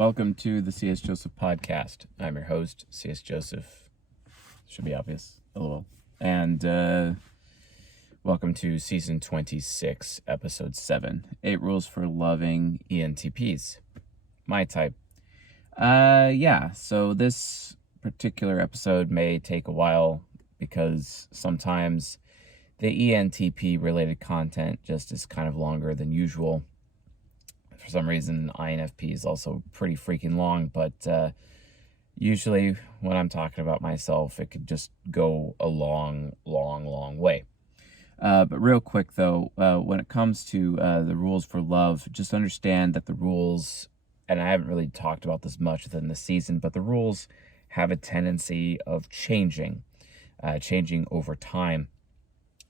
Welcome to the C.S. Joseph podcast. I'm your host, C.S. Joseph. Should be obvious. LOL. And welcome to season 26, episode 7. 8 Rules for Loving ENTPs. My type. So this particular episode may take a while because sometimes the ENTP related content just is kind of longer than usual. For some reason, INFP is also pretty freaking long, but usually when I'm talking about myself, it could just go a long way. But real quick, though, when it comes to the rules for love, just understand that the rules, and I haven't really talked about this much within the season, but the rules have a tendency of changing over time.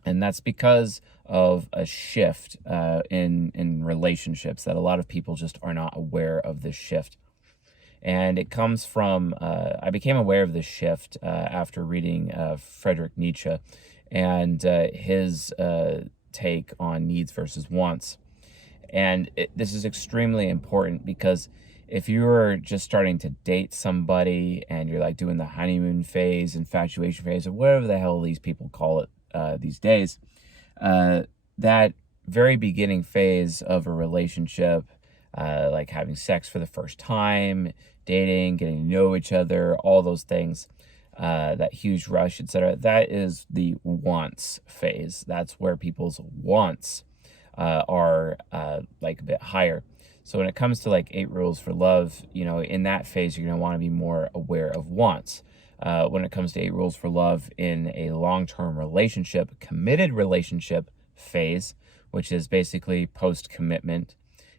And that's because of a shift in relationships that a lot of people just are not aware of this shift. And it comes from, I became aware of this shift after reading Friedrich Nietzsche and his take on needs versus wants. And this is extremely important because if you're just starting to date somebody and you're like doing the honeymoon phase, infatuation phase, or whatever the hell these people call it, these days, that very beginning phase of a relationship, like having sex for the first time, dating, getting to know each other, all those things, that huge rush, etc., that is the wants phase. That's where people's wants are like a bit higher. So when it comes to like 8 rules for love, in that phase, you're going to want to be more aware of wants. When it comes to 8 rules for love in a long-term relationship, committed relationship phase, which is basically post-commitment,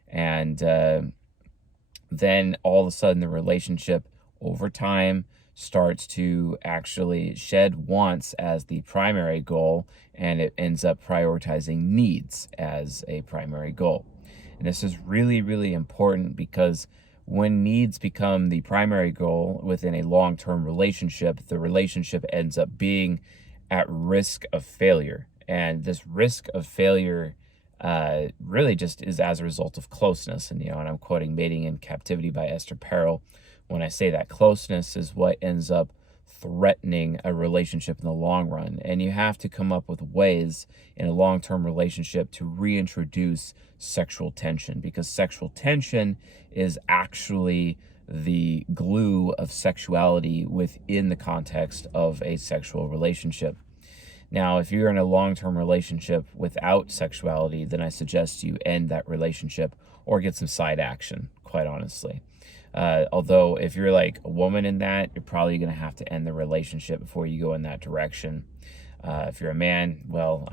and then all of a sudden the relationship over time starts to actually shed wants as the primary goal, and it ends up prioritizing needs as a primary goal. And this is really, really important because when needs become the primary goal within a long-term relationship, the relationship ends up being at risk of failure. And this risk of failure really just is as a result of closeness. And I'm quoting Mating in Captivity by Esther Perel when I say that closeness is what ends up threatening a relationship in the long run. And you have to come up with ways in a long-term relationship to reintroduce sexual tension, because sexual tension is actually the glue of sexuality within the context of a sexual relationship. Now, if you're in a long-term relationship without sexuality, then I suggest you end that relationship or get some side action, quite honestly. Although if you're like a woman in that, you're probably going to have to end the relationship before you go in that direction. If you're a man, well,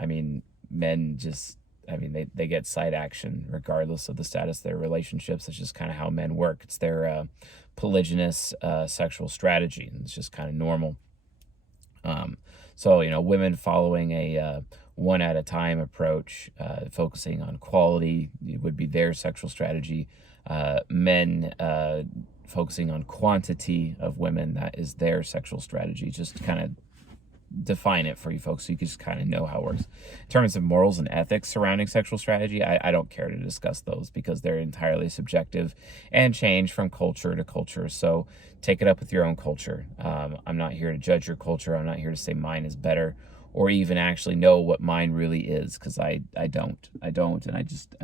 men just, they get side action regardless of the status of their relationships. It's just kind of how men work. It's their polygynous sexual strategy. It's just kind of normal. So, women following a one at a time approach, focusing on quality, would be their sexual strategy. Men focusing on quantity of women, that is their sexual strategy. Just to kind of define it for you folks so you can just kind of know how it works. In terms of morals and ethics surrounding sexual strategy, I don't care to discuss those because they're entirely subjective and change from culture to culture. So take it up with your own culture. I'm not here to judge your culture. I'm not here to say mine is better or even actually know what mine really is, because I don't, and I just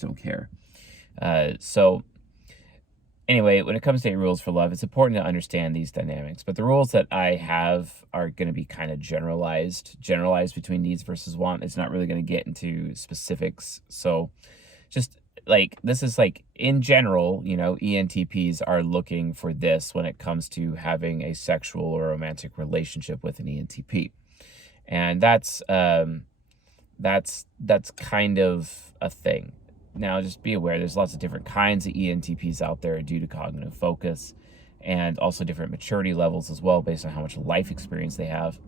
don't care. So anyway, when it comes to 8 rules for love, it's important to understand these dynamics. But the rules that I have are going to be kind of generalized between needs versus want. It's not really going to get into specifics. So just like, this is like, in general, ENTPs are looking for this when it comes to having a sexual or romantic relationship with an ENTP. And that's kind of a thing. Now, just be aware, there's lots of different kinds of ENTPs out there due to cognitive focus, and also different maturity levels as well based on how much life experience they have.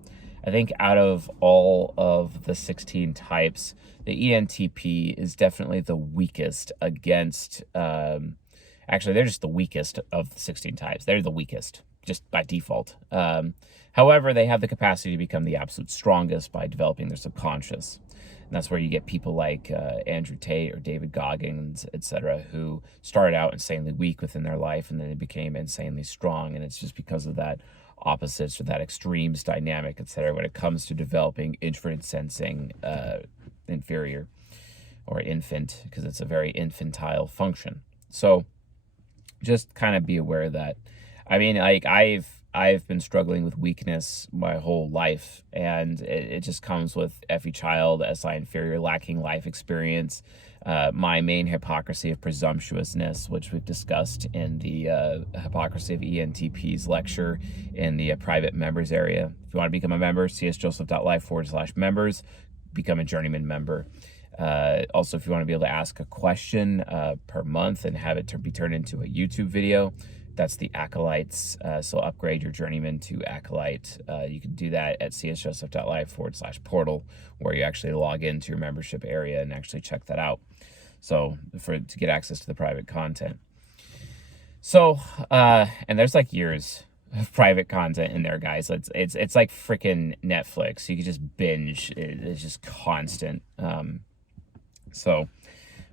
I think out of all of the 16 types, the ENTP is definitely the weakest against, actually, they're just the weakest of the 16 types. They're the weakest, just by default. However, they have the capacity to become the absolute strongest by developing their subconscious. And that's where you get people like Andrew Tate or David Goggins, etc., who started out insanely weak within their life and then they became insanely strong. And it's just because of that opposites or that extremes dynamic, etc., when it comes to developing infinite sensing inferior or infant, because it's a very infantile function. So just kind of be aware of that. I mean, like I've been struggling with weakness my whole life, and it just comes with FE child, SI inferior, lacking life experience, my main hypocrisy of presumptuousness, which we've discussed in the hypocrisy of ENTP's lecture in the private members area. If you want to become a member, csjoseph.life/members, become a journeyman member. Also, if you want to be able to ask a question per month and have it be turned into a YouTube video, that's the Acolytes. So upgrade your journeyman to Acolyte. You can do that at csjoseph.life/portal, where you actually log into your membership area and actually check that out. So to get access to the private content. So, and there's like years of private content in there, guys. It's like freaking Netflix. You can just binge. It's just constant. So,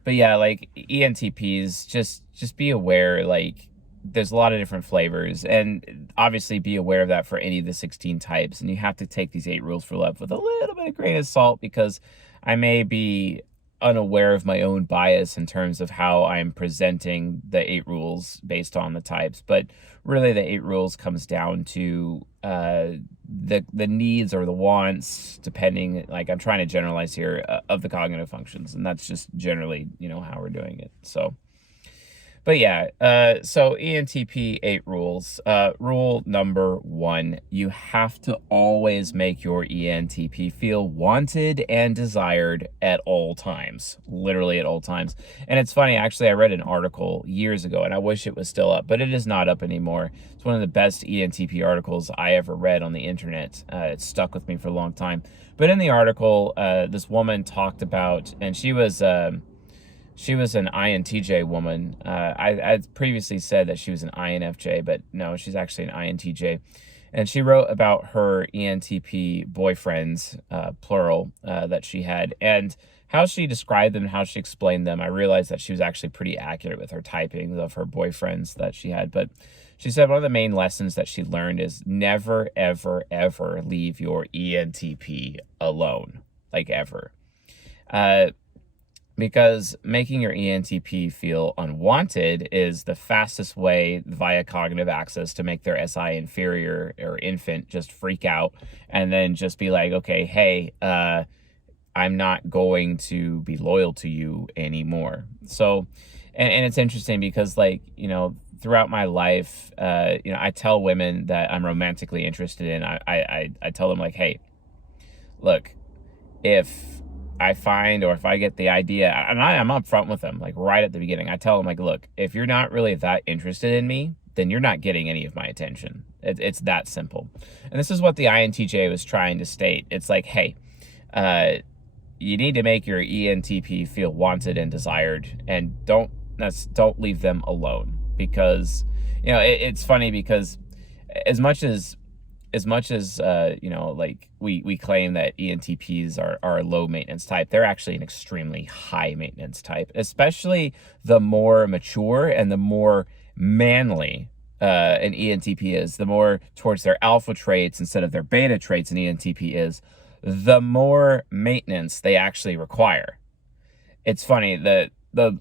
but yeah, like ENTPs, just be aware, like there's a lot of different flavors, and obviously be aware of that for any of the 16 types. And you have to take these 8 rules for love with a little bit of grain of salt, because I may be unaware of my own bias in terms of how I'm presenting the 8 rules based on the types. But really the 8 rules comes down to the needs or the wants, depending, like I'm trying to generalize here, of the cognitive functions. And that's just generally, how we're doing it. So, but yeah, so ENTP 8 rules. Rule number 1, you have to always make your ENTP feel wanted and desired at all times, literally at all times. And it's funny, actually, I read an article years ago, and I wish it was still up, but it is not up anymore. It's one of the best ENTP articles I ever read on the internet. It stuck with me for a long time. But in the article, this woman talked about, and she was an INTJ woman. I previously said that she was an INFJ, but no, she's actually an INTJ. And she wrote about her ENTP boyfriends, plural, that she had. And how she described them, how she explained them, I realized that she was actually pretty accurate with her typing of her boyfriends that she had. But she said one of the main lessons that she learned is never, ever, ever leave your ENTP alone. Like, ever. Because making your ENTP feel unwanted is the fastest way via cognitive access to make their SI inferior or infant just freak out and then just be like, okay, hey, I'm not going to be loyal to you anymore. So, and it's interesting because, like, throughout my life, I tell women that I'm romantically interested in, I tell them, like, hey, look, if I find, or if I get the idea, and I'm upfront with them, like right at the beginning, I tell them, like, look, if you're not really that interested in me, then you're not getting any of my attention. It's that simple. And this is what the INTJ was trying to state. It's like, hey, you need to make your ENTP feel wanted and desired, and don't leave them alone. Because, it's funny because as much as like we claim that ENTPs are a low maintenance type, they're actually an extremely high maintenance type, especially the more mature and the more manly an ENTP is, the more towards their alpha traits instead of their beta traits an ENTP is, the more maintenance they actually require. It's funny that the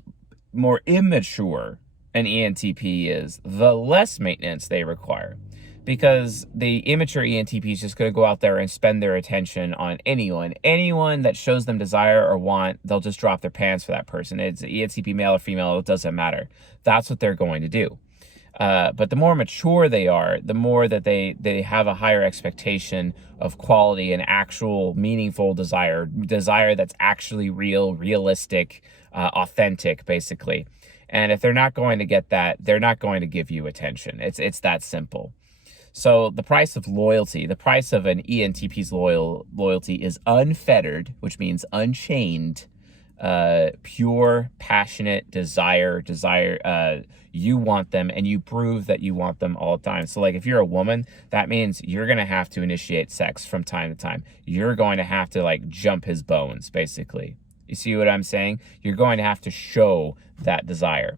more immature an ENTP is, the less maintenance they require. Because the immature ENTP is just going to go out there and spend their attention on anyone that shows them desire or want. They'll just drop their pants for that person. It's ENTP male or female, it doesn't matter. That's what they're going to do. But the more mature they are, the more that they have a higher expectation of quality and actual meaningful desire that's actually realistic, authentic, basically. And if they're not going to get that, they're not going to give you attention. It's that simple. So the price of loyalty, the price of an ENTP's loyalty is unfettered, which means unchained pure, passionate desire, you want them, and you prove that you want them all the time. So like if you're a woman, that means you're going to have to initiate sex from time to time. You're going to have to like jump his bones, basically. You see what I'm saying? You're going to have to show that desire.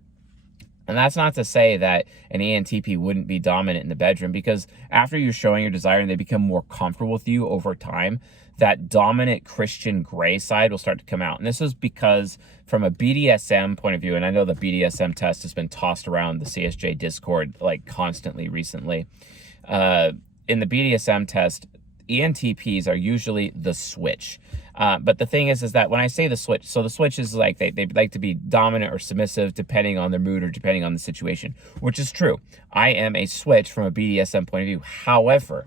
And that's not to say that an ENTP wouldn't be dominant in the bedroom, because after you're showing your desire and they become more comfortable with you over time, that dominant Christian gray side will start to come out. And this is because from a BDSM point of view, and I know the BDSM test has been tossed around the CSJ Discord like constantly recently. In the BDSM test, ENTPs are usually the switch. But the thing is that when I say the switch, so the switch is like they like to be dominant or submissive depending on their mood or depending on the situation, which is true. I am a switch from a BDSM point of view. However,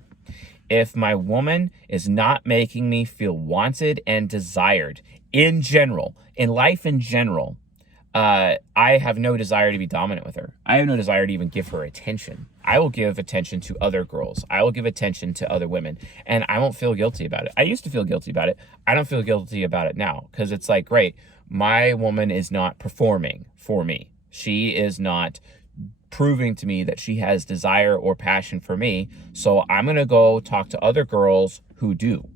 if my woman is not making me feel wanted and desired in general, in life in general, I have no desire to be dominant with her. I have no desire to even give her attention. I will give attention to other girls. I will give attention to other women, and I won't feel guilty about it. I used to feel guilty about it. I don't feel guilty about it now, because it's like, great, my woman is not performing for me. She is not proving to me that she has desire or passion for me, so I'm going to go talk to other girls who do.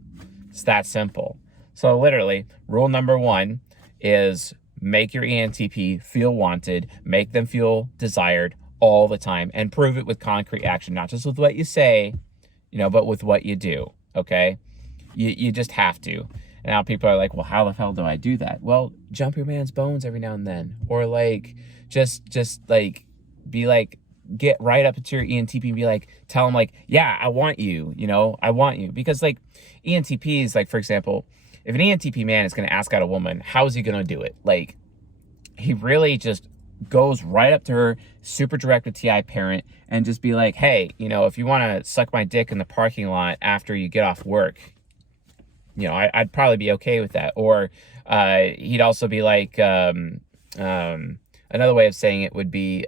It's that simple. So literally, rule number 1 is make your ENTP feel wanted, make them feel desired all the time, and prove it with concrete action, not just with what you say, but with what you do, okay? You just have to. And now people are like, well, how the hell do I do that? Well, jump your man's bones every now and then. Or like, just like, be like, get right up to your ENTP and be like, tell him like, yeah, I want you, I want you. Because like ENTPs, like for example, if an ENTP man is going to ask out a woman, how is he going to do it? Like, he really just goes right up to her, super direct with TI parent, and just be like, hey, if you want to suck my dick in the parking lot after you get off work, I'd probably be okay with that. Or he'd also be like, another way of saying it would be,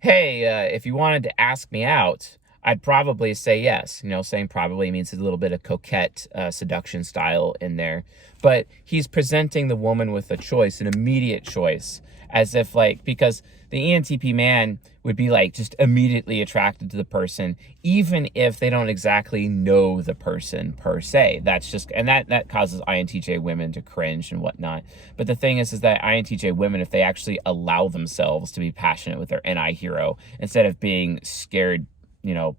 hey, if you wanted to ask me out, I'd probably say yes. Saying probably means a little bit of coquette seduction style in there. But he's presenting the woman with a choice, an immediate choice, as if like, because the ENTP man would be like just immediately attracted to the person, even if they don't exactly know the person per se. That's just, and that causes INTJ women to cringe and whatnot. But the thing is that INTJ women, if they actually allow themselves to be passionate with their NI hero, instead of being scared,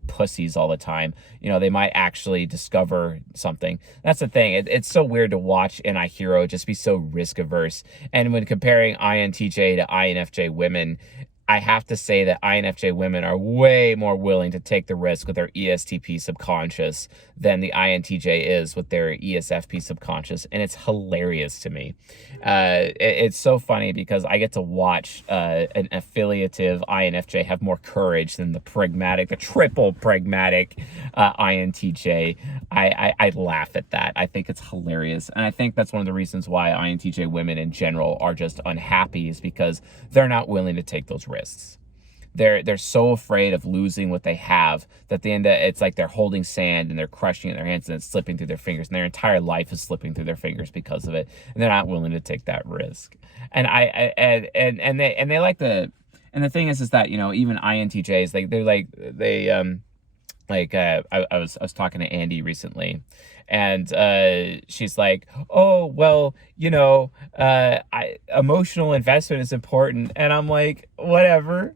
pussies all the time, they might actually discover something. That's the thing. It's so weird to watch NI hero just be so risk averse. And when comparing INTJ to INFJ women, I have to say that INFJ women are way more willing to take the risk with their ESTP subconscious than the INTJ is with their ESFP subconscious. And it's hilarious to me. It's so funny because I get to watch an affiliative INFJ have more courage than the triple pragmatic INTJ. I laugh at that. I think it's hilarious. And I think that's one of the reasons why INTJ women in general are just unhappy, is because they're not willing to take those risks. They're so afraid of losing what they have that the end it's like they're holding sand and they're crushing it in their hands and it's slipping through their fingers, and their entire life is slipping through their fingers because of it, and they're not willing to take that risk. And they like the, and the thing is that even INTJs, I was talking to Andy recently, and she's like, oh, well, emotional investment is important. And I'm like, whatever.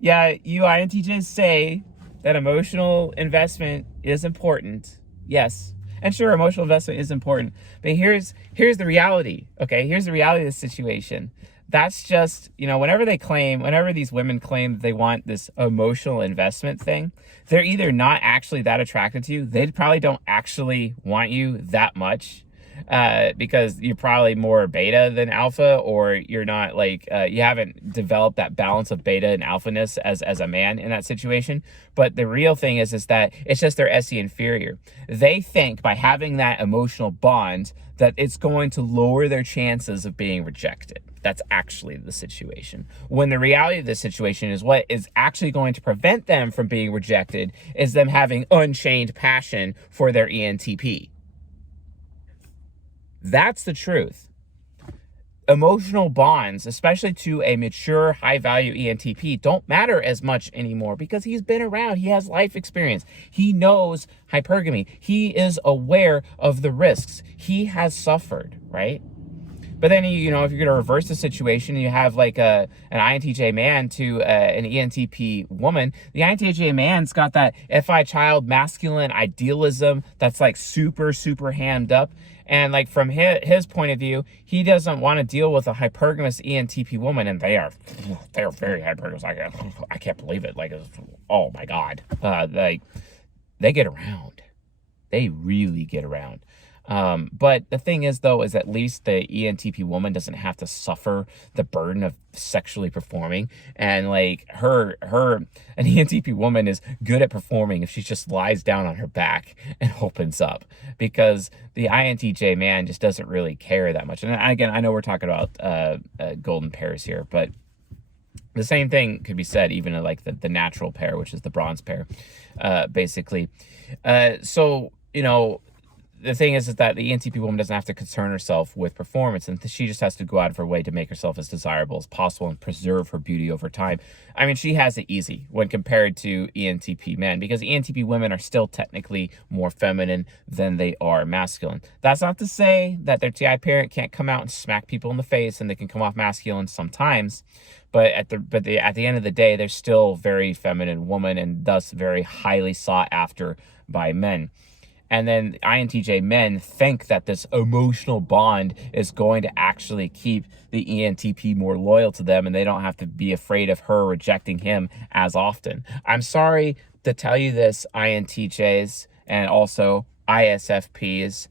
Yeah, you INTJs say that emotional investment is important. Yes. And sure, emotional investment is important. But here's the reality, okay? Here's the reality of the situation. That's just, whenever these women claim that they want this emotional investment thing, they're either not actually that attracted to you, they probably don't actually want you that much, because you're probably more beta than alpha, or you're not you haven't developed that balance of beta and alphaness as a man in that situation. But the real thing is that it's just their SE inferior. They think by having that emotional bond that it's going to lower their chances of being rejected. That's actually the situation. When the reality of the situation is what is actually going to prevent them from being rejected is them having unchained passion for their ENTP. That's the truth. Emotional bonds, especially to a mature, high-value ENTP, don't matter as much anymore because he's been around. He has life experience. He knows hypergamy. He is aware of the risks. He has suffered, right? But then, if you're going to reverse the situation, you have like an INTJ man to an ENTP woman. The INTJ man's got that FI child masculine idealism that's like super, super hammed up. And like from his point of view, he doesn't want to deal with a hypergamous ENTP woman. And they're very hypergamous. I can't believe it. Like, oh my God. Like, they get around. They really get around. But the thing is, though, is at least the ENTP woman doesn't have to suffer the burden of sexually performing. And like an ENTP woman is good at performing if she just lies down on her back and opens up, because the INTJ man just doesn't really care that much. And again, I know we're talking about golden pairs here, but the same thing could be said even in like the natural pair, which is the bronze pair, basically. So, the thing is that the ENTP woman doesn't have to concern herself with performance, and she just has to go out of her way to make herself as desirable as possible and preserve her beauty over time. I mean, she has it easy when compared to ENTP men, because ENTP women are still technically more feminine than they are masculine. That's not to say that their TI parent can't come out and smack people in the face and they can come off masculine sometimes, but at the end of the day, they're still very feminine woman and thus very highly sought after by men. And then INTJ men think that this emotional bond is going to actually keep the ENTP more loyal to them, and they don't have to be afraid of her rejecting him as often. I'm sorry to tell you this, INTJs, and also ISFPs,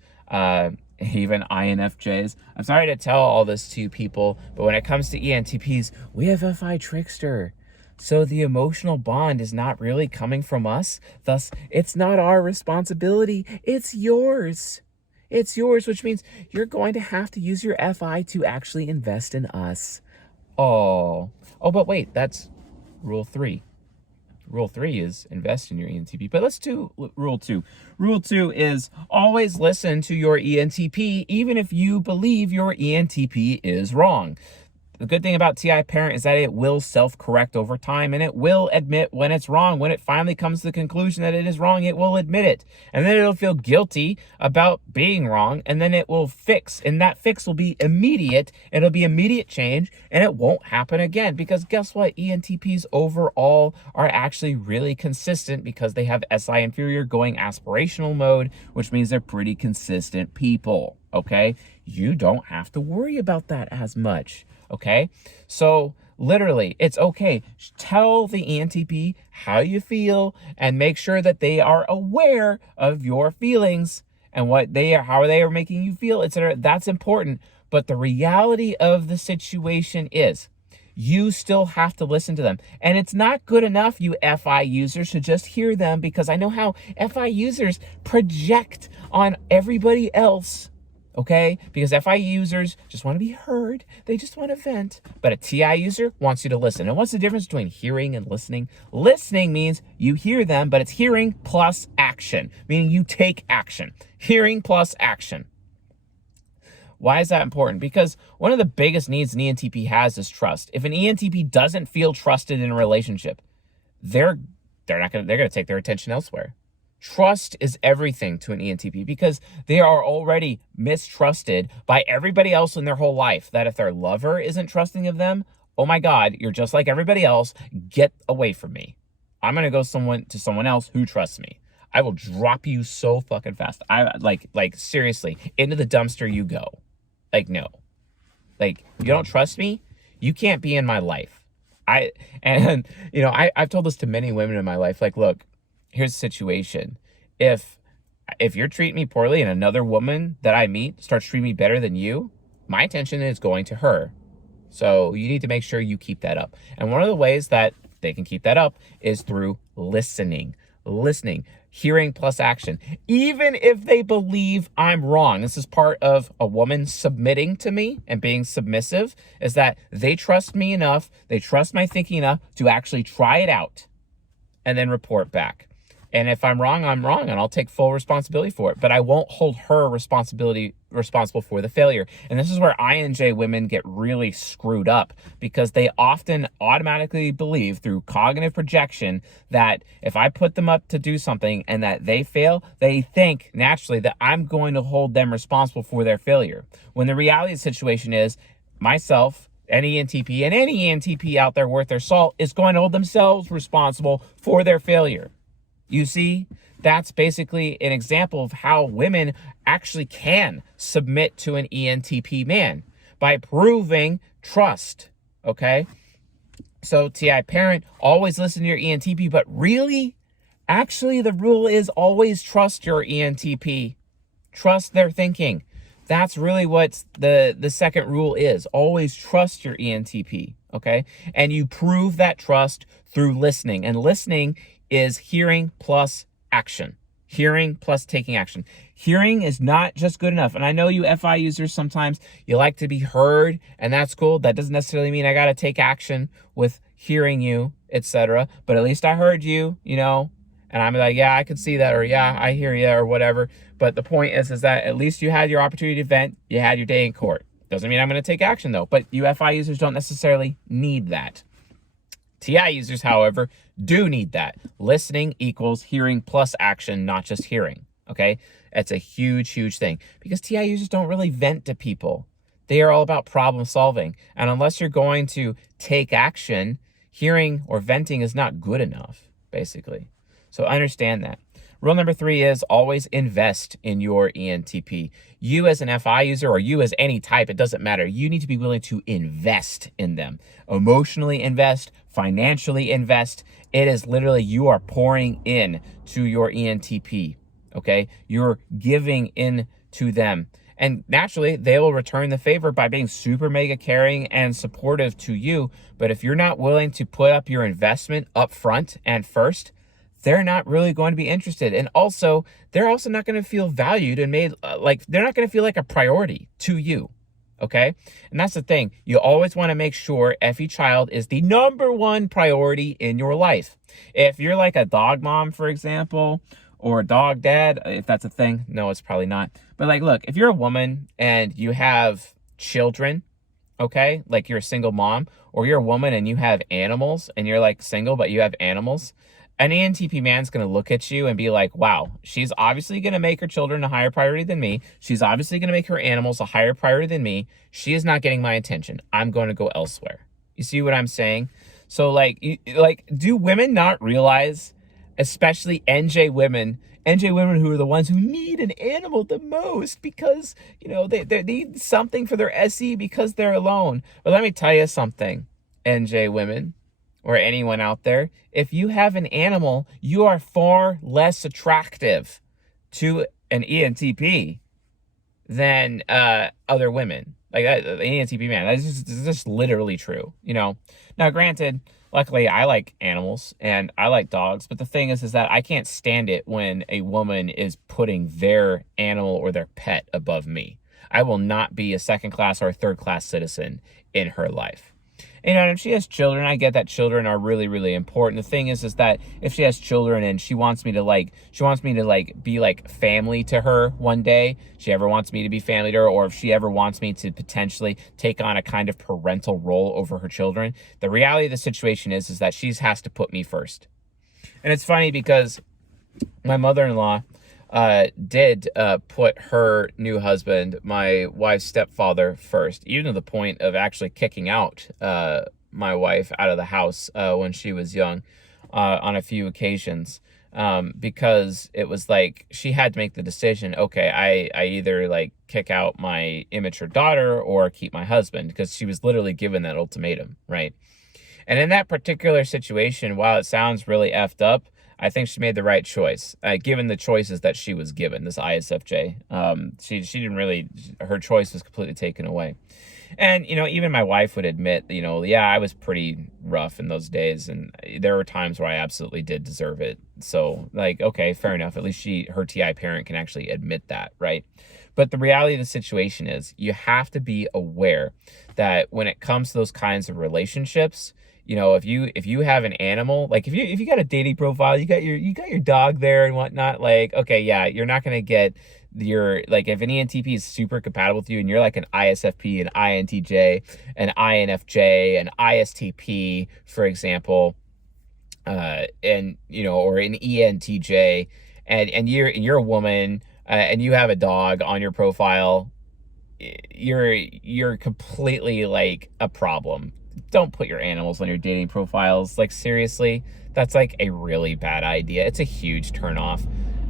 even INFJs. I'm sorry to tell all this to you people, but when it comes to ENTPs, we have FI Trickster. So the emotional bond is not really coming from us. Thus, it's not our responsibility. It's yours. It's yours, which means you're going to have to use your FI to actually invest in us. Oh, but wait, that's rule 3. Rule 3 is invest in your ENTP. But let's do rule 2. Rule 2 is always listen to your ENTP, even if you believe your ENTP is wrong. The good thing about TI parent is that it will self-correct over time, and it will admit when it's wrong. When it finally comes to the conclusion that it is wrong, it will admit it. And then it'll feel guilty about being wrong, and then it will fix. And that fix will be immediate. It'll be immediate change, and it won't happen again. Because guess what? ENTPs overall are actually really consistent because they have SI inferior going aspirational mode, which means they're pretty consistent people, okay? You don't have to worry about that as much. Okay, so literally, it's okay. Tell the ENTP how you feel and make sure that they are aware of your feelings and how they are making you feel, etc. That's important. But the reality of the situation is you still have to listen to them. And it's not good enough, you FI users, to just hear them, because I know how FI users project on everybody else. Okay, because FI users just want to be heard. They just want to vent. But a TI user wants you to listen. And what's the difference between hearing and listening? Listening means you hear them, but it's hearing plus action, meaning you take action. Hearing plus action. Why is that important? Because one of the biggest needs an ENTP has is trust. If an ENTP doesn't feel trusted in a relationship, they're going to take their attention elsewhere. Trust is everything to an ENTP because they are already mistrusted by everybody else in their whole life. That if their lover isn't trusting of them, oh my God, you're just like everybody else. Get away from me. I'm going to go to someone else who trusts me. I will drop you so fucking fast. I like seriously, into the dumpster you go. Like, no. Like, you don't trust me? You can't be in my life. I've told this to many women in my life. Like, look, here's the situation. If you're treating me poorly and another woman that I meet starts treating me better than you, my attention is going to her. So you need to make sure you keep that up. And one of the ways that they can keep that up is through listening. Hearing plus action. Even if they believe I'm wrong, this is part of a woman submitting to me and being submissive, is that they trust me enough, they trust my thinking enough to actually try it out and then report back. And if I'm wrong, I'm wrong, and I'll take full responsibility for it. But I won't hold her responsible for the failure. And this is where INJ women get really screwed up, because they often automatically believe through cognitive projection that if I put them up to do something and that they fail, they think naturally that I'm going to hold them responsible for their failure. When the reality of the situation is, myself, an ENTP, and any ENTP out there worth their salt is going to hold themselves responsible for their failure. You see, that's basically an example of how women actually can submit to an ENTP man by proving trust, okay? So TI parent, always listen to your ENTP, but really, actually the rule is always trust your ENTP. Trust their thinking. That's really what the second rule is. Always trust your ENTP, okay? And you prove that trust through listening. And listening is hearing plus action. Hearing plus taking action. Hearing is not just good enough. And I know you FI users, sometimes you like to be heard, and that's cool. That doesn't necessarily mean I got to take action with hearing you, etc. But at least I heard you, you know, and I'm like, yeah, I can see that, or yeah, I hear you, or whatever. But the point is that at least you had your opportunity to vent. You had your day in court. Doesn't mean I'm going to take action, though. But you FI users don't necessarily need that. TI users, however, do need that. Listening equals hearing plus action, not just hearing, okay? That's a huge, huge thing, because TI users don't really vent to people. They are all about problem solving. And unless you're going to take action, hearing or venting is not good enough, basically. So understand that. Rule number 3 is always invest in your ENTP. You as an FI user, or you as any type, it doesn't matter. You need to be willing to invest in them. Emotionally invest, financially invest. It is literally, you are pouring in to your ENTP, okay? You're giving in to them. And naturally, they will return the favor by being super mega caring and supportive to you. But if you're not willing to put up your investment up front and first, they're not really going to be interested. And also, they're also not going to feel valued and made, they're not going to feel like a priority to you, okay? And that's the thing. You always want to make sure FE child is the #1 priority in your life. If you're like a dog mom, for example, or a dog dad, if that's a thing. No, it's probably not. But like, look, if you're a woman and you have children, okay, like you're a single mom, or you're a woman and you have animals and you're like single, but you have animals, an ENTP man's going to look at you and be like, wow, she's obviously going to make her children a higher priority than me. She's obviously going to make her animals a higher priority than me. She is not getting my attention. I'm going to go elsewhere. You see what I'm saying? So do women not realize, especially NJ women who are the ones who need an animal the most, because, you know, they need something for their SE because they're alone. But let me tell you something, NJ women, or anyone out there, if you have an animal, you are far less attractive to an ENTP than other women. Like an ENTP man, that's just literally true, you know. Now, granted, luckily I like animals and I like dogs, but the thing is that I can't stand it when a woman is putting their animal or their pet above me. I will not be a second-class or a third-class citizen in her life. You know, and if she has children, I get that children are really, really important. The thing is that if she has children and she wants me to be like family to her one day, she ever wants me to be family to her, or if she ever wants me to potentially take on a kind of parental role over her children, the reality of the situation is that she has to put me first. And it's funny because my mother-in-law did put her new husband, my wife's stepfather, first, even to the point of actually kicking out my wife out of the house when she was young on a few occasions, because it was like she had to make the decision, okay, I either like kick out my immature daughter or keep my husband, because she was literally given that ultimatum, right? And in that particular situation, while it sounds really effed up, I think she made the right choice, given the choices that she was given, this ISFJ. She didn't really, her choice was completely taken away. And, you know, even my wife would admit, you know, yeah, I was pretty rough in those days, and there were times where I absolutely did deserve it. So, like, okay, fair enough. At least her TI parent can actually admit that, right? But the reality of the situation is you have to be aware that when it comes to those kinds of relationships, you know, if you have an animal, like if you got a dating profile, you got your dog there and whatnot, like, okay, yeah, you're not gonna get your, like, if an ENTP is super compatible with you and you're like an ISFP, an INTJ, an INFJ, an ISTP, for example, and you know, or an ENTJ, and you're a woman, and you have a dog on your profile, you're completely like a problem. Don't put your animals on your dating profiles. Like, seriously, that's like a really bad idea. It's a huge turnoff.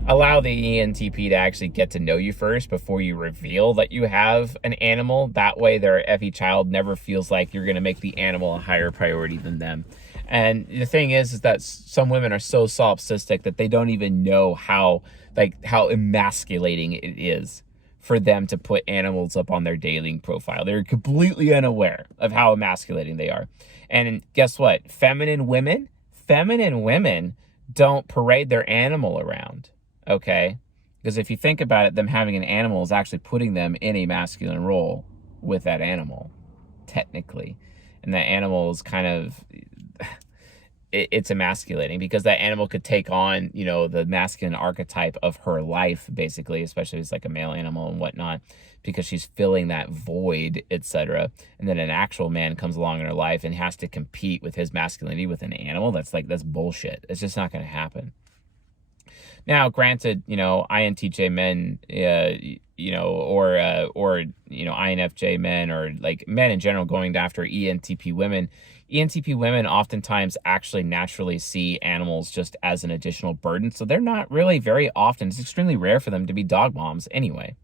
Allow the ENTP to actually get to know you first before you reveal that you have an animal. That way their FE child never feels like you're going to make the animal a higher priority than them. And the thing is that some women are so solipsistic that they don't even know how emasculating it is for them to put animals up on their dating profile. They're completely unaware of how emasculating they are. And guess what? Feminine women don't parade their animal around, okay? Because if you think about it, them having an animal is actually putting them in a masculine role with that animal, technically. And that animal is kind of, it's emasculating because that animal could take on, you know, the masculine archetype of her life, basically, especially if it's like a male animal and whatnot, because she's filling that void, etc. And then an actual man comes along in her life and has to compete with his masculinity with an animal. That's bullshit. It's just not going to happen. Now, granted, you know, INTJ men, you know, or you know, INFJ men, or like men in general going after ENTP women. ENTP women oftentimes actually naturally see animals just as an additional burden, so they're not really very often. It's extremely rare for them to be dog moms anyway.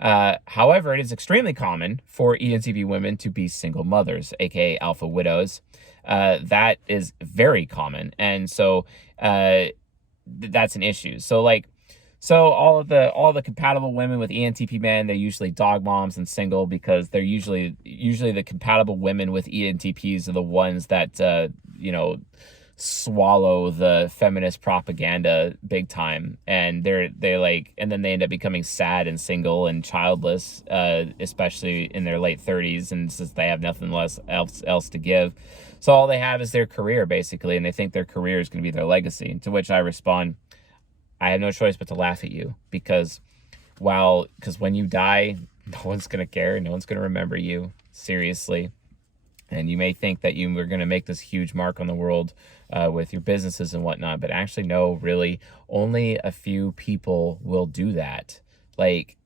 However, it is extremely common for ENTP women to be single mothers, aka alpha widows. That is very common, and so that's an issue. So all the compatible women with ENTP men, they're usually dog moms and single, because they're usually the compatible women with ENTPs are the ones that you know, swallow the feminist propaganda big time, and they're like, and then they end up becoming sad and single and childless, especially in their late 30s, and since they have nothing else to give, so all they have is their career, basically, and they think their career is going to be their legacy. To which I respond, I have no choice but to laugh at you, because when you die, no one's going to care. No one's going to remember you, seriously. And you may think that you were going to make this huge mark on the world with your businesses and whatnot, but actually, no, really, only a few people will do that. Like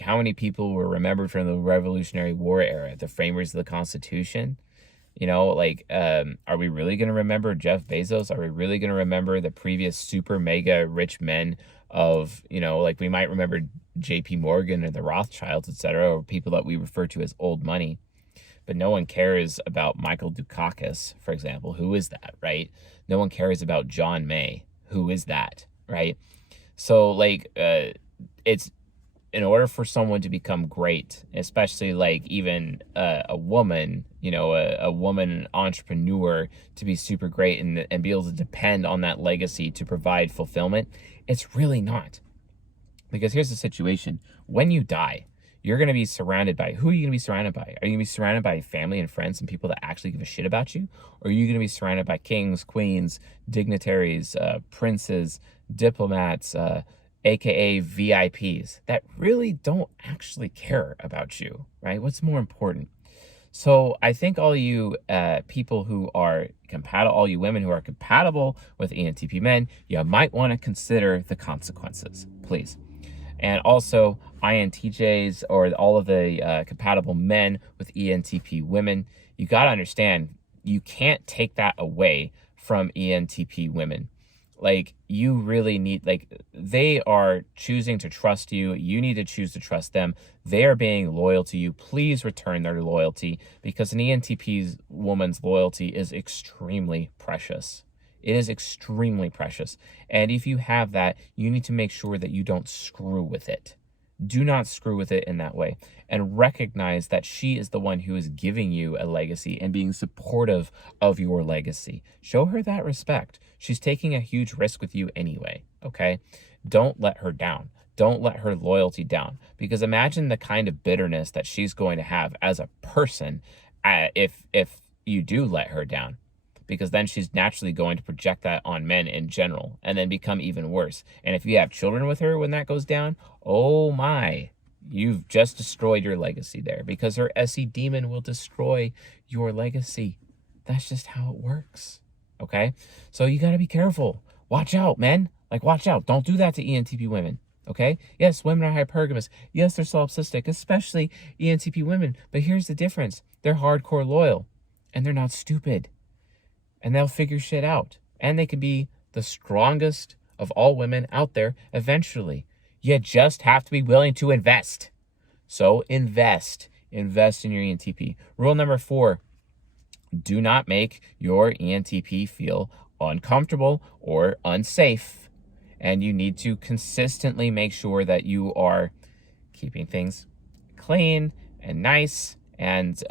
how many people were remembered from the Revolutionary War era, the framers of the Constitution? You know, like, are we really going to remember Jeff Bezos? Are we really going to remember the previous super mega rich men of, you know, like we might remember JP Morgan or the Rothschilds, etc., or people that we refer to as old money? But no one cares about Michael Dukakis, for example. Who is that, right? No one cares about John May. Who is that, right? So, like, it's, in order for someone to become great, especially like even a woman, you know, a woman entrepreneur, to be super great and be able to depend on that legacy to provide fulfillment, it's really not. Because here's the situation. When you die, you're going to be surrounded by, who are you going to be surrounded by? Are you going to be surrounded by family and friends and people that actually give a shit about you? Or are you going to be surrounded by kings, queens, dignitaries, princes, diplomats, aka VIPs, that really don't actually care about you, right? What's more important? So I think all you people who are compatible, all you women who are compatible with ENTP men, you might want to consider the consequences, please. And also INTJs, or all of the compatible men with ENTP women, you got to understand, you can't take that away from ENTP women. Like, you really need, like, they are choosing to trust you. You need to choose to trust them. They are being loyal to you. Please return their loyalty, because an ENTP woman's loyalty is extremely precious. It is extremely precious. And if you have that, you need to make sure that you don't screw with it. Do not screw with it in that way. And recognize that she is the one who is giving you a legacy and being supportive of your legacy. Show her that respect. She's taking a huge risk with you anyway, okay? Don't let her down. don't let her loyalty down, because imagine the kind of bitterness that she's going to have as a person if you do let her down, because then she's naturally going to project that on men in general and then become even worse. And if you have children with her when that goes down, oh my, you've just destroyed your legacy there, because her SE demon will destroy your legacy. That's just how it works. Okay? So you got to be careful. Watch out, men. Like, watch out. Don't do that to ENTP women. Okay? Yes, women are hypergamous. Yes, they're solipsistic, especially ENTP women. But here's the difference. They're hardcore loyal, and they're not stupid. And they'll figure shit out. And they can be the strongest of all women out there eventually. You just have to be willing to invest. So invest. Invest in your ENTP. Rule number 4, do not make your ENTP feel uncomfortable or unsafe. And you need to consistently make sure that you are keeping things clean and nice, and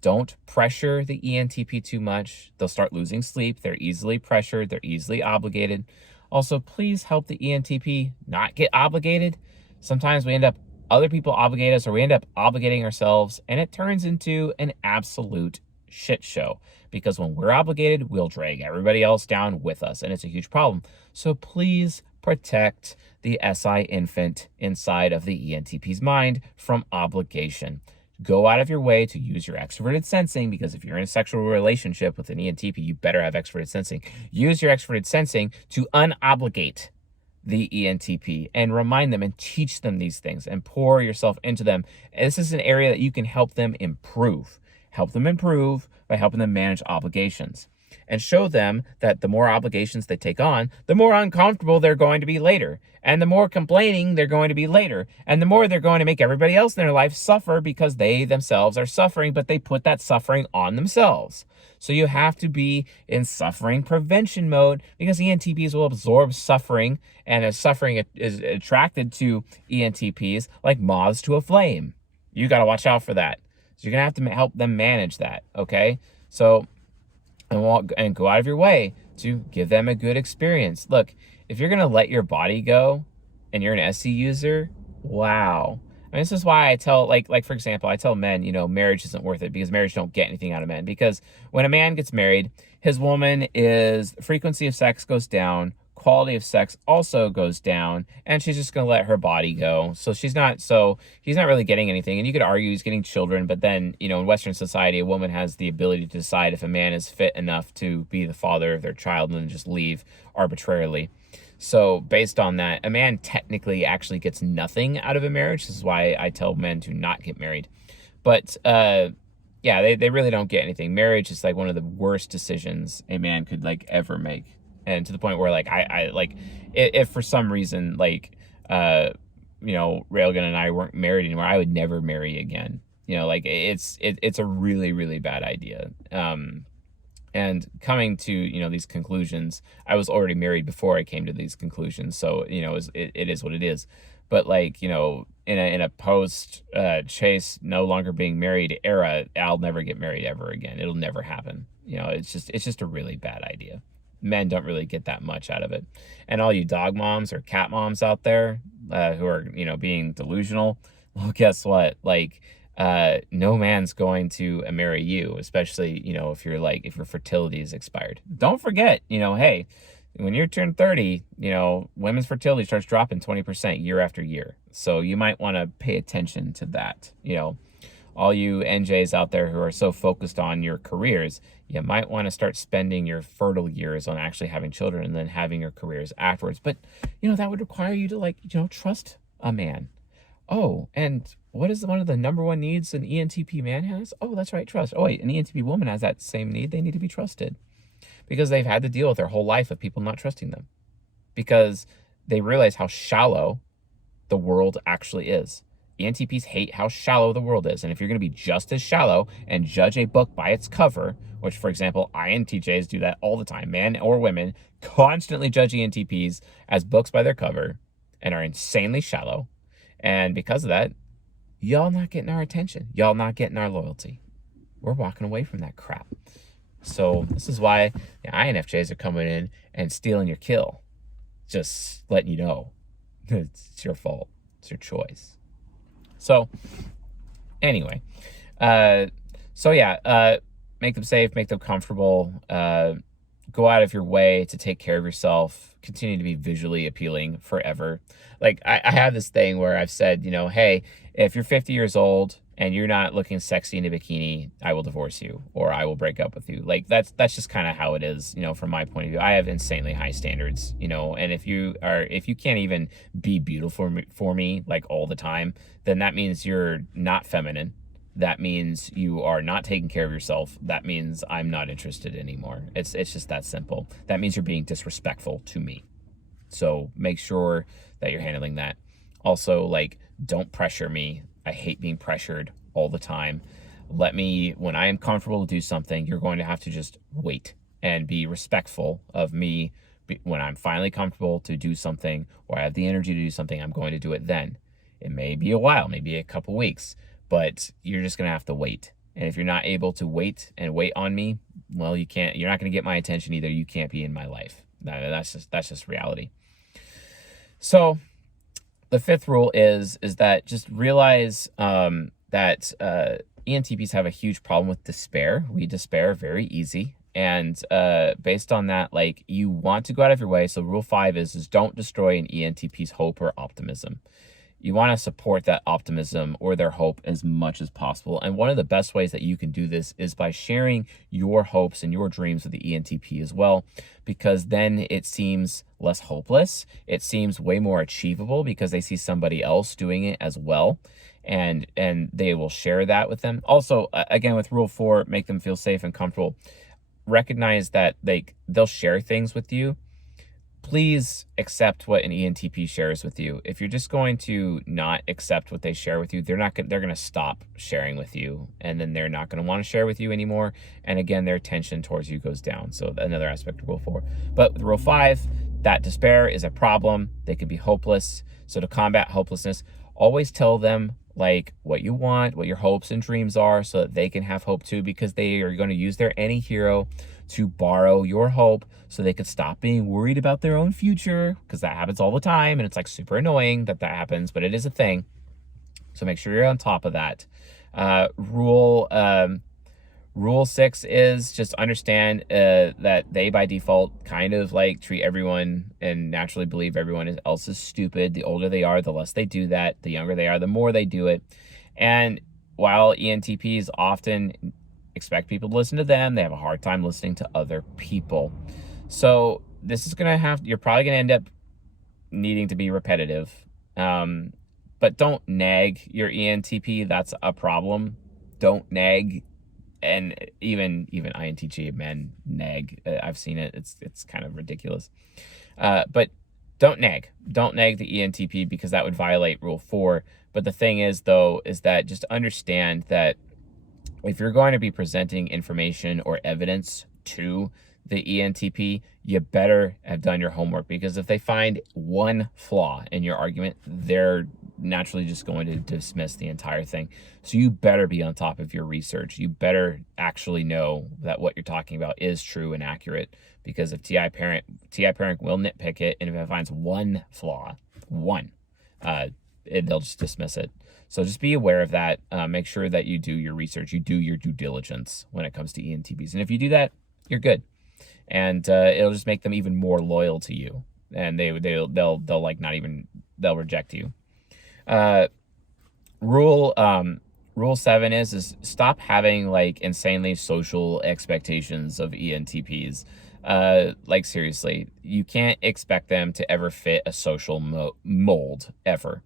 don't pressure the ENTP too much. They'll start losing sleep. They're easily pressured. They're easily obligated. Also, please help the ENTP not get obligated. Sometimes we end up, other people obligate us, or we end up obligating ourselves, and it turns into an absolute shit show. Because when we're obligated, we'll drag everybody else down with us, and it's a huge problem. So please protect the SI infant inside of the ENTP's mind from obligation. Go out of your way to use your extroverted sensing, because if you're in a sexual relationship with an ENTP, you better have extroverted sensing. Use your extroverted sensing to unobligate the ENTP and remind them and teach them these things and pour yourself into them. And this is an area that you can help them improve. Help them improve by helping them manage obligations. And show them that the more obligations they take on, the more uncomfortable they're going to be later. And the more complaining they're going to be later. And the more they're going to make everybody else in their life suffer, because they themselves are suffering, but they put that suffering on themselves. So you have to be in suffering prevention mode, because ENTPs will absorb suffering, and as suffering is attracted to ENTPs like moths to a flame. You got to watch out for that. So you're going to have to help them manage that, okay? So, and go out of your way to give them a good experience. Look, if you're going to let your body go and you're an SE user, wow. I mean, this is why I tell, like for example, I tell men, marriage isn't worth it, because marriage don't get anything out of men. Because when a man gets married, his woman is, frequency of sex goes down, quality of sex also goes down, and she's just going to let her body go. So he's not really getting anything. And you could argue he's getting children, but then, in Western society, a woman has the ability to decide if a man is fit enough to be the father of their child and then just leave arbitrarily. So based on that, a man technically actually gets nothing out of a marriage. This is why I tell men to not get married. But yeah, they really don't get anything. Marriage is like one of the worst decisions a man could ever make. And to the point where I if for some reason Railgun and I weren't married anymore, I would never marry again. It's a really, really bad idea. And coming to, these conclusions, I was already married before I came to these conclusions. So, it is what it is. But in a post Chase no longer being married era, I'll never get married ever again. It'll never happen. It's just a really bad idea. Men don't really get that much out of it. And all you dog moms or cat moms out there who are, being delusional, well, guess what? No man's going to marry you, especially, if your fertility is expired. Don't forget, hey, when you turn 30, women's fertility starts dropping 20% year after year. So you might want to pay attention to that. All you NJs out there who are so focused on your careers, you might want to start spending your fertile years on actually having children and then having your careers afterwards. But, that would require you to, trust a man. Oh, and what is one of the number one needs an ENTP man has? Oh, that's right, trust. Oh, wait, an ENTP woman has that same need. They need to be trusted, because they've had to deal with their whole life of people not trusting them, because they realize how shallow the world actually is. ENTPs hate how shallow the world is. And if you're going to be just as shallow and judge a book by its cover, which, for example, INTJs do that all the time, men or women constantly judge ENTPs as books by their cover and are insanely shallow. And because of that, y'all not getting our attention. Y'all not getting our loyalty. We're walking away from that crap. So this is why the INFJs are coming in and stealing your kill. Just letting you know. It's your fault. It's your choice. So anyway, uh, make them safe, make them comfortable. Go out of your way to take care of yourself. Continue to be visually appealing forever. Like I have this thing where I've said, hey, if you're 50 years old and you're not looking sexy in a bikini, I will divorce you or I will break up with you. Like that's just kind of how it is, from my point of view. I have insanely high standards, and if you can't even be beautiful for me like all the time, then that means you're not feminine. That means you are not taking care of yourself. That means I'm not interested anymore. It's just that simple. That means you're being disrespectful to me. So make sure that you're handling that. Also, like, don't pressure me. I hate being pressured all the time. When I am comfortable to do something, you're going to have to just wait and be respectful of me. When I'm finally comfortable to do something or I have the energy to do something, I'm going to do it then. It may be a while, maybe a couple weeks, but you're just going to have to wait. And if you're not able to wait on me, well, you're not going to get my attention either. You can't be in my life. That's just reality. So the fifth rule is that just realize that ENTPs have a huge problem with despair. We despair very easy. And based on that, like, you want to go out of your way. So rule 5 is don't destroy an ENTP's hope or optimism. You want to support that optimism or their hope as much as possible. And one of the best ways that you can do this is by sharing your hopes and your dreams with the ENTP as well, because then it seems less hopeless. It seems way more achievable because they see somebody else doing it as well. And they will share that with them. Also, again, with rule 4, make them feel safe and comfortable. Recognize that they'll share things with you. Please accept what an ENTP shares with you. If you're just going to not accept what they share with you, they're going to stop sharing with you, and then they're not going to want to share with you anymore. And again, their attention towards you goes down. So another aspect of rule 4. But with rule 5, that despair is a problem. They can be hopeless. So to combat hopelessness, always tell them like what you want, what your hopes and dreams are, so that they can have hope too, because they are going to use their anti-hero to borrow your hope so they could stop being worried about their own future, because that happens all the time, and it's like super annoying that happens, but it is a thing. So make sure you're on top of that. Rule 6 is just understand that they by default kind of like treat everyone and naturally believe everyone else is stupid. The older they are, the less they do that. The younger they are, the more they do it. And while ENTPs often expect people to listen to them, they have a hard time listening to other people. So this is you're probably gonna end up needing to be repetitive. But don't nag your ENTP. That's a problem. Don't nag. And even INTJ men nag. I've seen it. It's kind of ridiculous. But don't nag. Don't nag the ENTP, because that would violate rule 4. But the thing is, though, is that just understand that if you're going to be presenting information or evidence to the ENTP, you better have done your homework, because if they find one flaw in your argument, they're naturally just going to dismiss the entire thing. So you better be on top of your research. You better actually know that what you're talking about is true and accurate, because if TI parent will nitpick it, and if it finds one flaw, they'll just dismiss it. So just be aware of that. Make sure that you do your research, you do your due diligence when it comes to ENTPs. And if you do that, you're good. And it'll just make them even more loyal to you. And they'll like not even, they'll reject you. Rule 7 is stop having like insanely social expectations of ENTPs. Like seriously, you can't expect them to ever fit a social mold ever.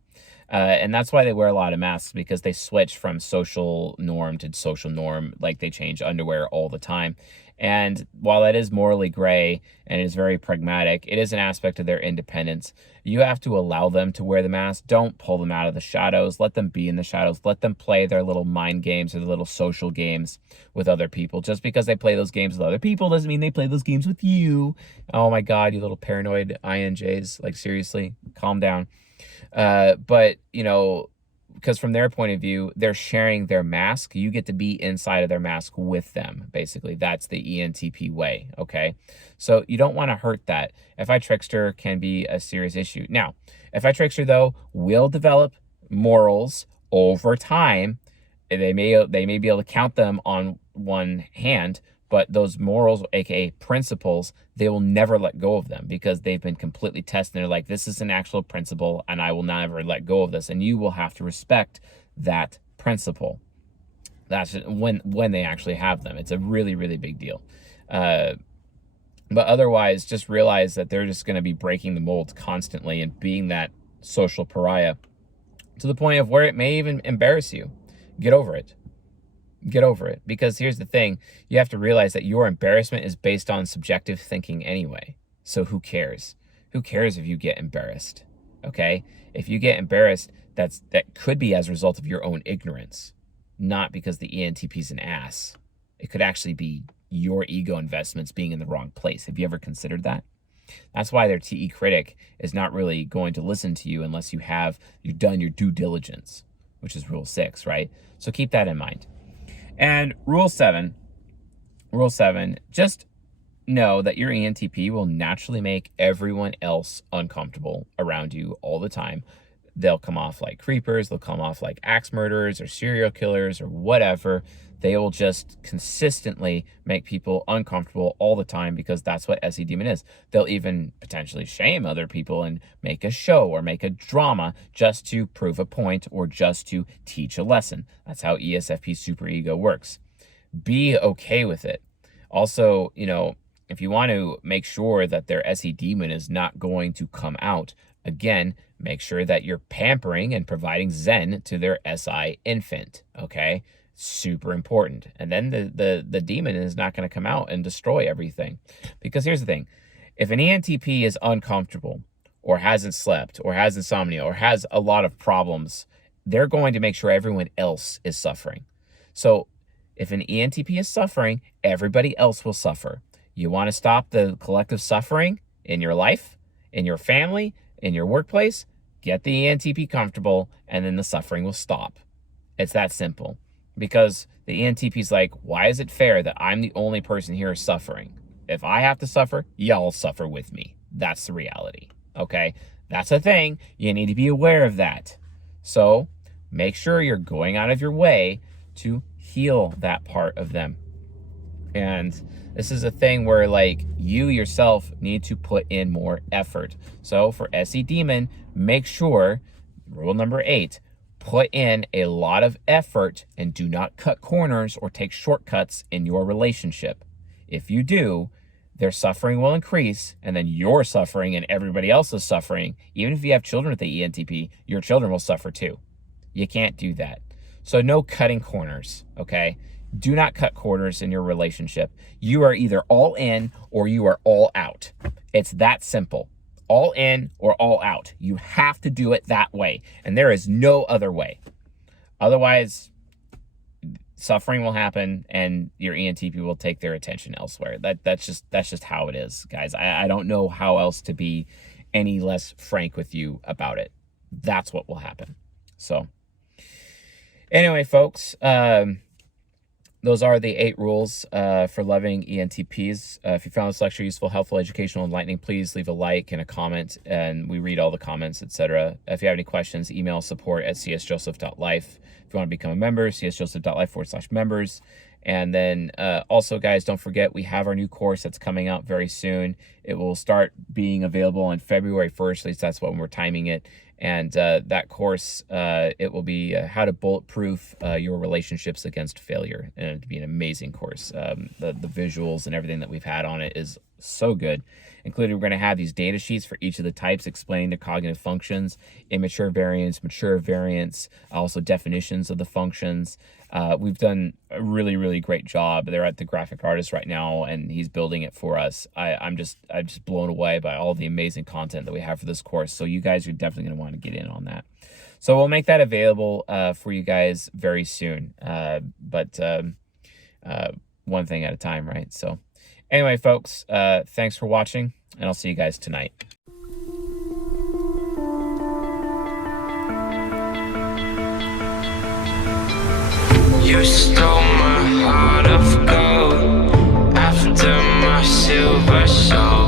And that's why they wear a lot of masks, because they switch from social norm to social norm. Like they change underwear all the time. And while that is morally gray and is very pragmatic, it is an aspect of their independence. You have to allow them to wear the mask. Don't pull them out of the shadows. Let them be in the shadows. Let them play their little mind games or their little social games with other people. Just because they play those games with other people doesn't mean they play those games with you. Oh my God, you little paranoid INJs. Like seriously, calm down. But, because from their point of view, they're sharing their mask. You get to be inside of their mask with them, basically. That's the ENTP way, okay? So you don't want to hurt that. FI trickster can be a serious issue. Now, FI trickster, though, will develop morals over time. They may be able to count them on one hand, but those morals, aka principles, they will never let go of them because they've been completely tested. They're like, this is an actual principle and I will never let go of this. And you will have to respect that principle. That's when they actually have them. It's a really, really big deal. But otherwise, just realize that they're just going to be breaking the mold constantly and being that social pariah to the point of where it may even embarrass you. Get over it. Get over it. Because here's the thing. You have to realize that your embarrassment is based on subjective thinking anyway. So who cares? Who cares if you get embarrassed? Okay? If you get embarrassed, that could be as a result of your own ignorance. Not because the ENTP's an ass. It could actually be your ego investments being in the wrong place. Have you ever considered that? That's why their TE critic is not really going to listen to you unless you've done your due diligence, which is rule 6, right? So keep that in mind. And rule 7, just know that your ENTP will naturally make everyone else uncomfortable around you all the time. They'll come off like creepers, they'll come off like axe murderers or serial killers or whatever. They will just consistently make people uncomfortable all the time because that's what SE Demon is. They'll even potentially shame other people and make a show or make a drama just to prove a point or just to teach a lesson. That's how ESFP superego works. Be okay with it. Also, if you want to make sure that their SE Demon is not going to come out, again, make sure that you're pampering and providing Zen to their SI infant, okay? Super important. And then the demon is not going to come out and destroy everything. Because here's the thing. If an ENTP is uncomfortable or hasn't slept or has insomnia or has a lot of problems, they're going to make sure everyone else is suffering. So if an ENTP is suffering, everybody else will suffer. You want to stop the collective suffering in your life, in your family, in your workplace? Get the ENTP comfortable and then the suffering will stop. It's that simple. Because the ENTP's like, why is it fair that I'm the only person here suffering? If I have to suffer, y'all suffer with me. That's the reality, okay? That's a thing. You need to be aware of that. So make sure you're going out of your way to heal that part of them. And this is a thing where, like, you yourself need to put in more effort. So for SE Demon, make sure, rule number 8, put in a lot of effort and do not cut corners or take shortcuts in your relationship. If you do, their suffering will increase, and then your suffering and everybody else's suffering, even if you have children with the ENTP, your children will suffer too. You can't do that. So no cutting corners, okay? Do not cut corners in your relationship. You are either all in or you are all out. It's that simple. All in or all out. You have to do it that way. And there is no other way. Otherwise, suffering will happen and your ENTP will take their attention elsewhere. That's just how it is, guys. I don't know how else to be any less frank with you about it. That's what will happen. So anyway, folks, those are the 8 rules for loving ENTPs. If you found this lecture useful, helpful, educational, enlightening, please leave a like and a comment, and we read all the comments, etc. If you have any questions, email support@csjoseph.life. If you want to become a member, csjoseph.life/members. And then also, guys, don't forget, we have our new course that's coming out very soon. It will start being available on February 1st, at least that's when we're timing it. And that course, it will be how to bulletproof your relationships against failure. And it'll be an amazing course. The visuals and everything that we've had on it is so good. Including, we're going to have these data sheets for each of the types explaining the cognitive functions, immature variance, mature variance, also definitions of the functions. We've done a really, really great job. They're at the graphic artist right now, and he's building it for us. I'm just blown away by all the amazing content that we have for this course. So you guys are definitely going to want to get in on that. So we'll make that available for you guys very soon. But one thing at a time, right? So anyway, folks, thanks for watching, and I'll see you guys tonight. You stole my heart of gold after my silver soul.